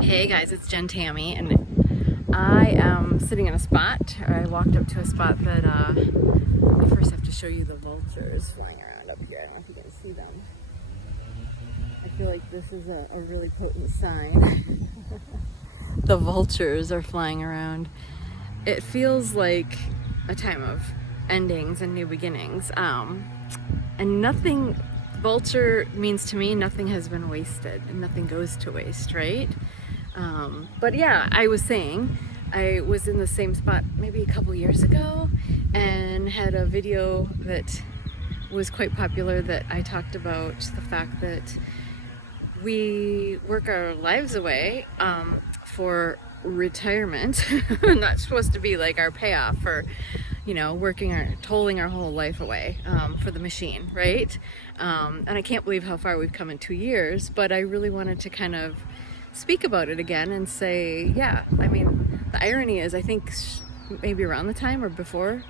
Hey guys, it's Jen Tammy, and I am sitting in a spot. I walked up to a spot that I first have to show you the vultures flying around up here. I don't know if you can see them. I feel like this is a really potent sign. The vultures are flying around. It feels like a time of endings and new beginnings. And nothing, vulture means to me, nothing has been wasted and nothing goes to waste, right? But yeah, I was saying, I was in the same spot maybe a couple years ago and had a video that was quite popular that I talked about the fact that we work our lives away for retirement. Not supposed to be like our payoff for, tolling our whole life away for the machine, right? And I can't believe how far we've come in 2 years, but I really wanted to kind of speak about it again and say, yeah, I mean, the irony is, I think maybe around the time or before,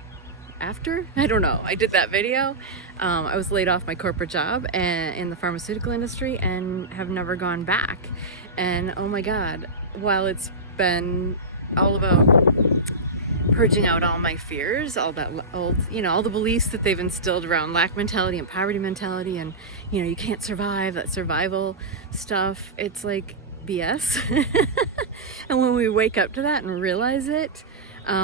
after, I don't know, I did that video. I was laid off my corporate job in the pharmaceutical industry and have never gone back. And oh my God, while it's been all about purging out all my fears, all that old, all the beliefs that they've instilled around lack mentality and poverty mentality, and you can't survive, that survival stuff, it's like BS. And when we wake up to that and realize it,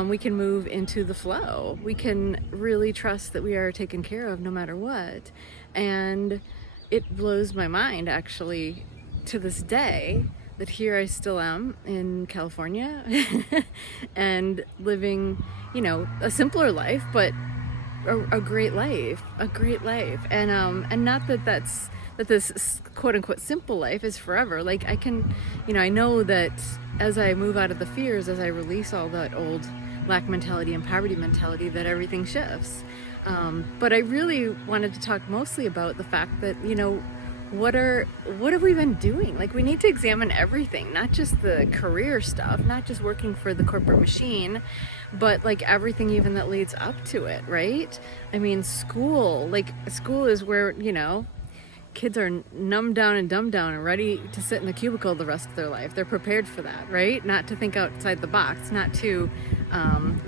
we can move into the flow. We can really trust that we are taken care of no matter what. And it blows my mind, actually, to this day, that here I still am in California and living, a simpler life, but a great life, and not that this quote unquote simple life is forever. Like I know that as I move out of the fears, as I release all that old lack mentality and poverty mentality, that everything shifts. But I really wanted to talk mostly about the fact that, what have we been doing? Like, we need to examine everything, not just the career stuff, not just working for the corporate machine, but like everything even that leads up to it, right? I mean, school is where, kids are numbed down and dumbed down and ready to sit in the cubicle the rest of their life. They're prepared for that, right? Not to think outside the box, not to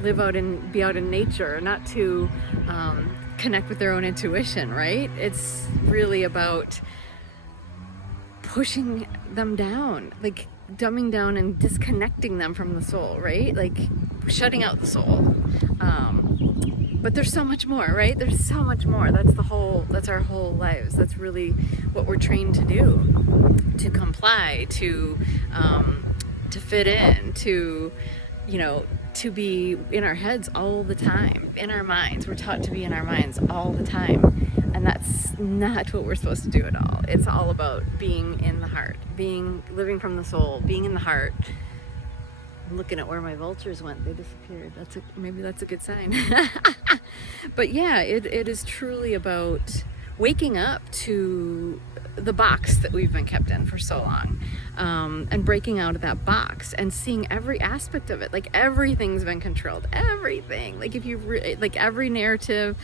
live out and be out in nature, not to connect with their own intuition, right? It's really about pushing them down, like dumbing down and disconnecting them from the soul, right? Like shutting out the soul. But there's so much more, right? There's so much more. That's our whole lives. That's really what we're trained to do, to comply, to fit in, to be in our heads all the time, in our minds. We're taught to be in our minds all the time. And that's not what we're supposed to do at all. It's all about being in the heart, living from the soul, being in the heart. I'm looking at where my vultures went. They disappeared. Maybe that's a good sign. But yeah, it is truly about waking up to the box that we've been kept in for so long, and breaking out of that box and seeing every aspect of it. Like, everything's been controlled. Everything. Like, if you like every narrative,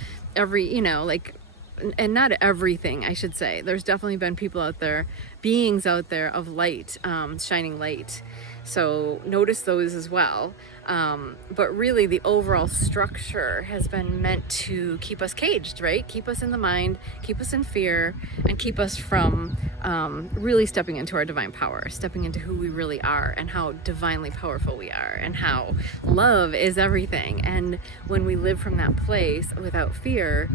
and not everything, I should say. There's definitely been people out there, beings out there of light, shining light. So notice those as well. But really, the overall structure has been meant to keep us caged, right? Keep us in the mind, keep us in fear, and keep us from really stepping into our divine power, stepping into who we really are and how divinely powerful we are and how love is everything. And when we live from that place without fear,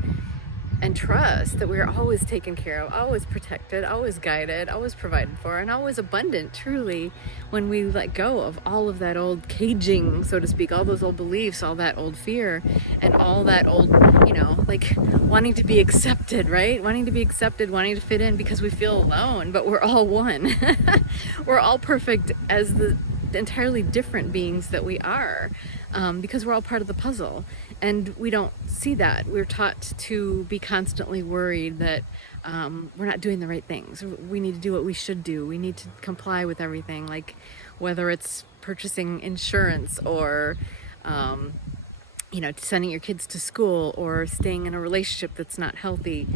and trust that we're always taken care of, always protected, always guided, always provided for, and always abundant, truly, when we let go of all of that old caging, so to speak, all those old beliefs, all that old fear, and all that old, like wanting to be accepted, right? Wanting to be accepted, wanting to fit in because we feel alone, but we're all one. We're all perfect as the entirely different beings that we are, because we're all part of the puzzle, and we don't see that. We're taught to be constantly worried that we're not doing the right things. We need to do what we should do. We need to comply with everything, like whether it's purchasing insurance or sending your kids to school or staying in a relationship that's not healthy.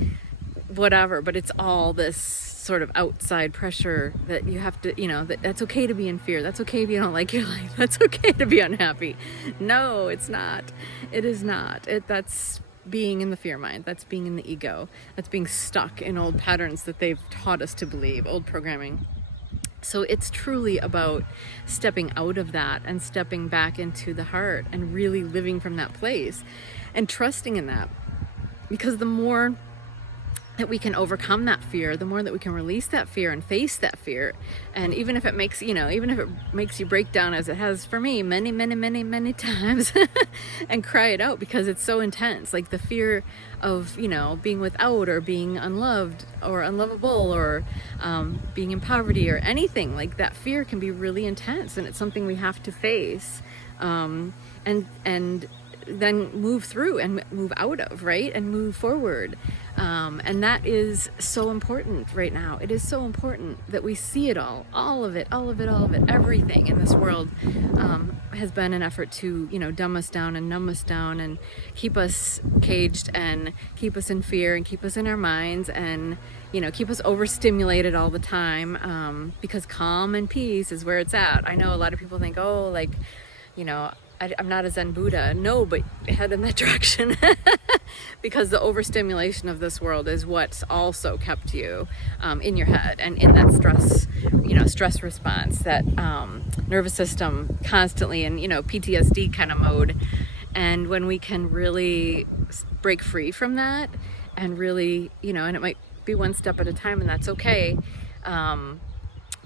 whatever, but it's all this sort of outside pressure that you have to, that's okay to be in fear. That's okay if you don't like your life. That's okay to be unhappy. No, it's not. It is not. That's being in the fear mind. That's being in the ego. That's being stuck in old patterns that they've taught us to believe, old programming. So it's truly about stepping out of that and stepping back into the heart and really living from that place and trusting in that. Because the more that we can overcome that fear, the more that we can release that fear and face that fear. And even if it makes, even if it makes you break down, as it has for me many times, and cry it out because it's so intense. Like the fear of, being without, or being unloved or unlovable, or being in poverty or anything like that. Fear can be really intense, and it's something we have to face. And then move through and move out of, right? And move forward. And that is so important right now. It is so important that we see it all of it. Everything in this world has been an effort to, dumb us down and numb us down and keep us caged and keep us in fear and keep us in our minds and, keep us overstimulated all the time, because calm and peace is where it's at. I know a lot of people think, I'm not a Zen Buddha. No, but head in that direction. Because the overstimulation of this world is what's also kept you in your head and in that stress response, that nervous system constantly in, PTSD kind of mode. And when we can really break free from that and really, and it might be one step at a time, and that's okay.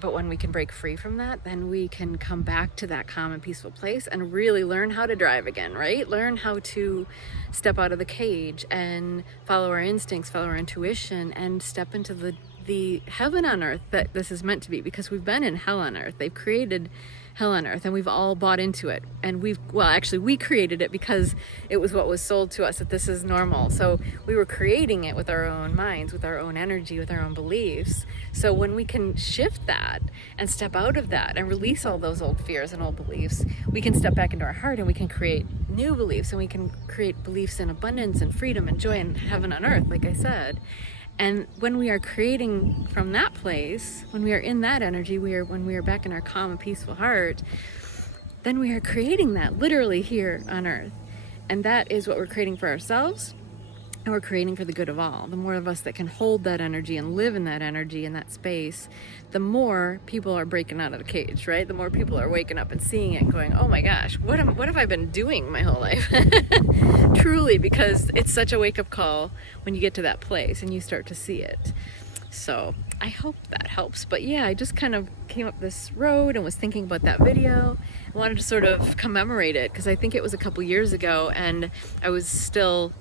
But when we can break free from that, then we can come back to that calm and peaceful place and really learn how to drive again, right? Learn how to step out of the cage and follow our instincts, follow our intuition, and step into the heaven on earth that this is meant to be, because we've been in hell on earth. They've created hell on earth and we've all bought into it. And we created it because it was what was sold to us, that this is normal. So we were creating it with our own minds, with our own energy, with our own beliefs. So when we can shift that and step out of that and release all those old fears and old beliefs, we can step back into our heart and we can create new beliefs, and we can create beliefs in abundance and freedom and joy and heaven on earth, like I said. And when we are creating from that place, when we are in that energy, when we are back in our calm and peaceful heart, then we are creating that literally here on earth. And that is what we're creating for ourselves, and we're creating for the good of all. The more of us that can hold that energy and live in that energy, in that space, the more people are breaking out of the cage, right? The more people are waking up and seeing it and going, oh my gosh, what have I been doing my whole life? Truly, because it's such a wake-up call when you get to that place and you start to see it. So I hope that helps. But yeah, I just kind of came up this road and was thinking about that video. I wanted to sort of commemorate it because I think it was a couple years ago, and I was still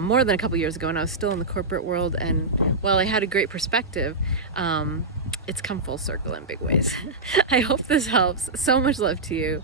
more than a couple years ago, and I was still in the corporate world. And while I had a great perspective, it's come full circle in big ways. I hope this helps. So much love to you.